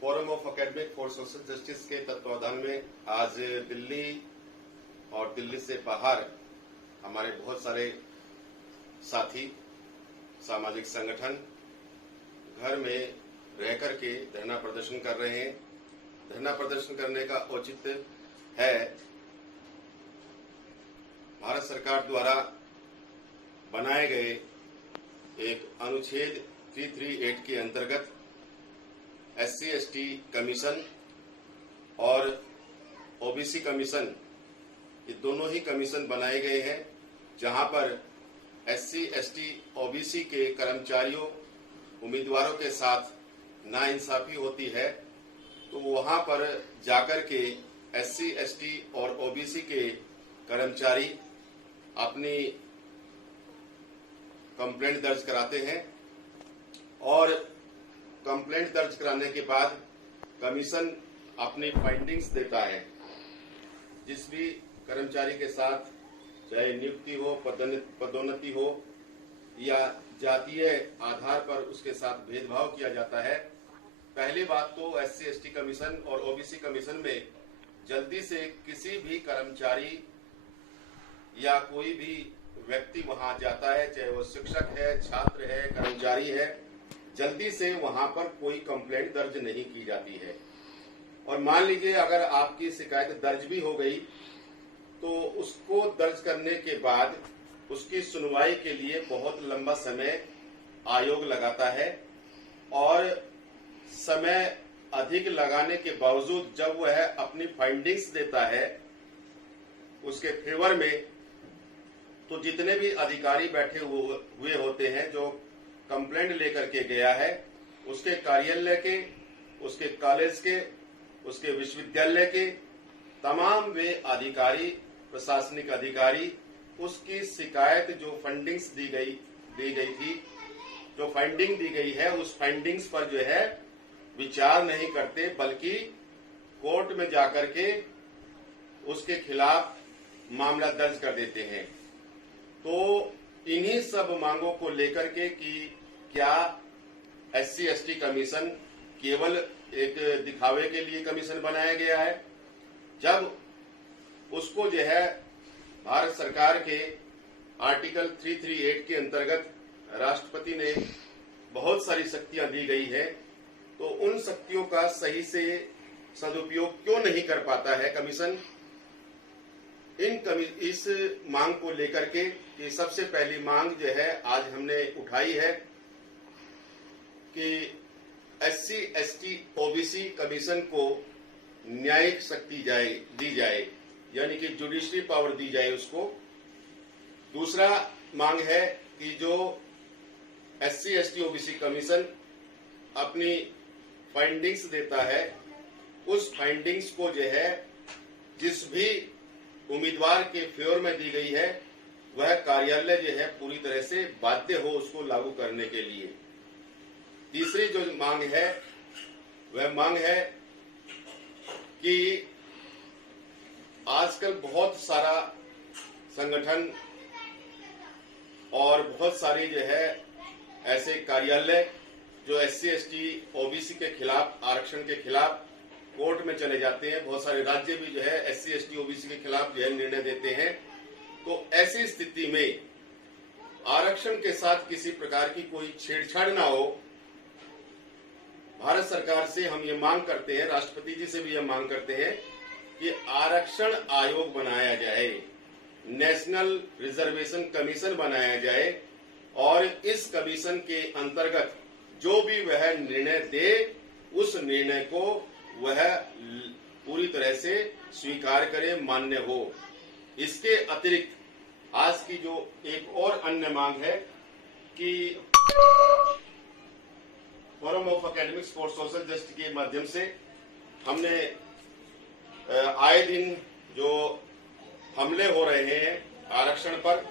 Forum of academic for social justice के तत्वाधान में आज दिल्ली और दिल्ली से बाहर हमारे बहुत सारे साथी सामाजिक संगठन घर में रह करके धरना प्रदर्शन कर रहे हैं। धरना प्रदर्शन करने का औचित्य है भारत सरकार द्वारा बनाए गए एक अनुच्छेद 338 के अंतर्गत SC/ST कमीशन और OBC कमीशन, ये दोनों ही कमीशन बनाए गए हैं, जहां पर SC/ST OBC के कर्मचारियों उम्मीदवारों के साथ नाइंसाफी होती है, तो वहां पर जाकर के SC/ST और OBC के कर्मचारी अपनी कंप्लेंट दर्ज कराते हैं और कंप्लेंट दर्ज कराने के बाद कमीशन अपनी फाइंडिंग्स देता है। जिस भी कर्मचारी के साथ चाहे नियुक्ति हो, पदोन्नति हो या जातीय आधार पर उसके साथ भेदभाव किया जाता है, पहली बात तो SC/ST कमीशन और OBC कमीशन में जल्दी से किसी भी कर्मचारी या कोई भी व्यक्ति वहां जाता है, चाहे वो शिक्षक है, छात्र है, कर्मचारी है, जल्दी से वहां पर कोई कंप्लेंट दर्ज नहीं की जाती है। और मान लीजिए अगर आपकी शिकायत दर्ज भी हो गई तो उसको दर्ज करने के बाद उसकी सुनवाई के लिए बहुत लंबा समय आयोग लगाता है और समय अधिक लगाने के बावजूद जब वह अपनी फाइंडिंग्स देता है उसके फेवर में, तो जितने भी अधिकारी बैठे हुए होते हैं जो कंप्लेंट लेकर के गया है, उसके कार्यालय के, उसके कॉलेज के, उसके विश्वविद्यालय के तमाम वे अधिकारी, प्रशासनिक अधिकारी उसकी शिकायत जो फंडिंग्स दी गई थी, जो फाइंडिंग दी गई है, उस फाइंडिंग्स पर जो है विचार नहीं करते, बल्कि कोर्ट में जाकर के उसके खिलाफ मामला दर्ज कर देते हैं। तो इन्हीं सब मांगों को लेकर के कि क्या SC/ST कमीशन केवल एक दिखावे के लिए कमीशन बनाया गया है, जब उसको जो है भारत सरकार के आर्टिकल 338 के अंतर्गत राष्ट्रपति ने बहुत सारी शक्तियां दी गई है, तो उन शक्तियों का सही से सदुपयोग क्यों नहीं कर पाता है कमीशन। इस मांग को लेकर के कि सबसे पहली मांग जो है आज हमने उठाई है कि SC/ST OBC कमीशन को न्यायिक शक्ति दी जाए, यानी कि जुडिशरी पावर दी जाए उसको। दूसरा मांग है कि जो SC/ST OBC कमीशन अपनी फाइंडिंग्स देता है, उस फाइंडिंग्स को जो है जिस भी उम्मीदवार के फेवर में दी गई है, वह कार्यालय जो है पूरी तरह से बाध्य हो उसको लागू करने के लिए। तीसरी जो मांग है वह मांग है कि आजकल बहुत सारा संगठन और बहुत सारी जो है ऐसे कार्यालय जो SC/ST OBC के खिलाफ, आरक्षण के खिलाफ कोर्ट में चले जाते हैं। बहुत सारे राज्य भी जो है SC/ST OBC के खिलाफ जो है निर्णय देते हैं। तो ऐसी स्थिति में आरक्षण के साथ किसी प्रकार की कोई छेड़छाड़ ना हो, भारत सरकार से हम ये मांग करते हैं, राष्ट्रपति जी से भी ये मांग करते हैं कि आरक्षण आयोग बनाया जाए, नेशनल रिजर्वेशन कमीशन बनाया जाए और इस कमीशन के अंतर्गत जो भी वह निर्णय दे, उस निर्णय को वह पूरी तरह से स्वीकार करे, मान्य हो। इसके अतिरिक्त आज की जो एक और अन्य मांग है कि forum of academics for social justice के माध्यम से हमने आए दिन जो हमले हो रहे हैं आरक्षण पर,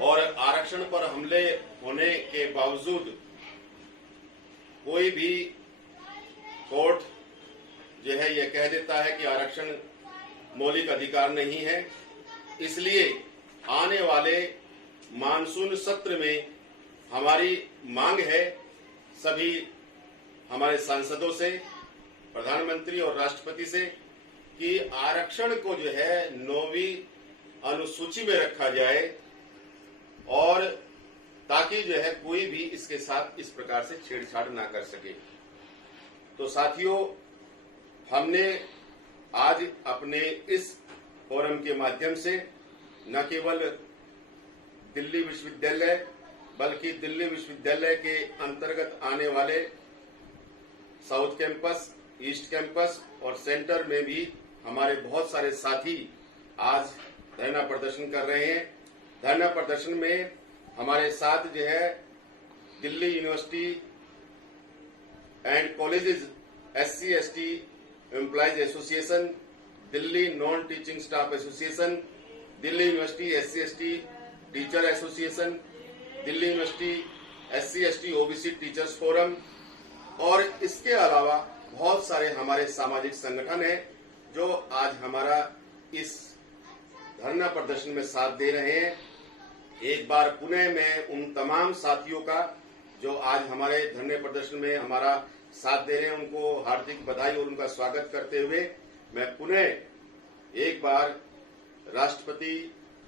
और आरक्षण पर हमले होने के बावजूद कोई भी कोर्ट जो है यह कह देता है कि आरक्षण मौलिक अधिकार नहीं है, इसलिए आने वाले मानसून सत्र में हमारी मांग है सभी हमारे सांसदों से प्रधानमंत्री और राष्ट्रपति से कि आरक्षण को जो है 9वीं अनुसूची में रखा जाए और ताकि जो है कोई भी इसके साथ इस प्रकार से छेड़छाड़ ना कर सके। तो साथियों, हमने आज अपने इस फोरम के माध्यम से न केवल दिल्ली विश्वविद्यालय बल्कि दिल्ली विश्वविद्यालय के अंतर्गत आने वाले साउथ कैंपस, ईस्ट कैंपस और सेंटर में भी हमारे बहुत सारे साथी आज धरना प्रदर्शन कर रहे हैं। धरना प्रदर्शन में हमारे साथ जो है Delhi university and colleges SC/ST employees association, Delhi non teaching staff association, Delhi university SC/ST teacher association, Delhi university SC/ST OBC teachers forum और इसके अलावा बहुत सारे हमारे सामाजिक संगठन हैं जो आज हमारा इस धरना प्रदर्शन में साथ दे रहे हैं। एक बार पुनः मैं उन तमाम साथियों का जो आज हमारे धरने प्रदर्शन में हमारा साथ दे रहे हैं उनको हार्दिक बधाई और उनका स्वागत करते हुए मैं पुनः एक बार राष्ट्रपति,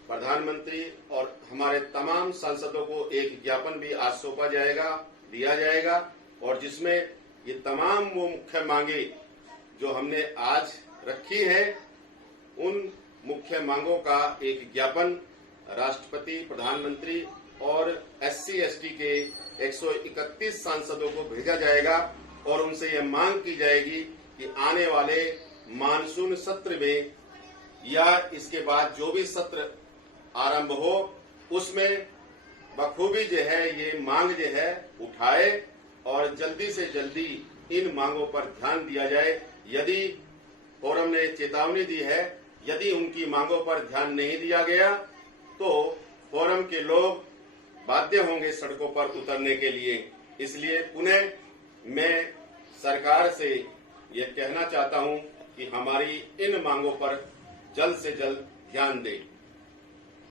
प्रधानमंत्री और हमारे तमाम सांसदों को एक ज्ञापन भी आज सौंपा जाएगा, दिया जाएगा और जिसमें ये तमाम वो मुख्य मांगे जो हमने आज रखी है उन मुख्य मांगों का एक ज्ञापन राष्ट्रपति, प्रधानमंत्री और SC/ST के 131 सांसदों को भेजा जाएगा और उनसे यह मांग की जाएगी कि आने वाले मानसून सत्र में या इसके बाद जो भी सत्र आरंभ हो उसमें बखूबी जो है ये मांग जो है उठाए और जल्दी से जल्दी इन मांगों पर ध्यान दिया जाए। यदि फोरम ने चेतावनी दी है, यदि उनकी मांगों पर ध्यान नहीं दिया गया तो फोरम के लोग बाध्य होंगे सड़कों पर उतरने के लिए। इसलिए पुनः मैं सरकार से यह कहना चाहता हूं कि हमारी इन मांगों पर जल्द से जल्द ध्यान दें।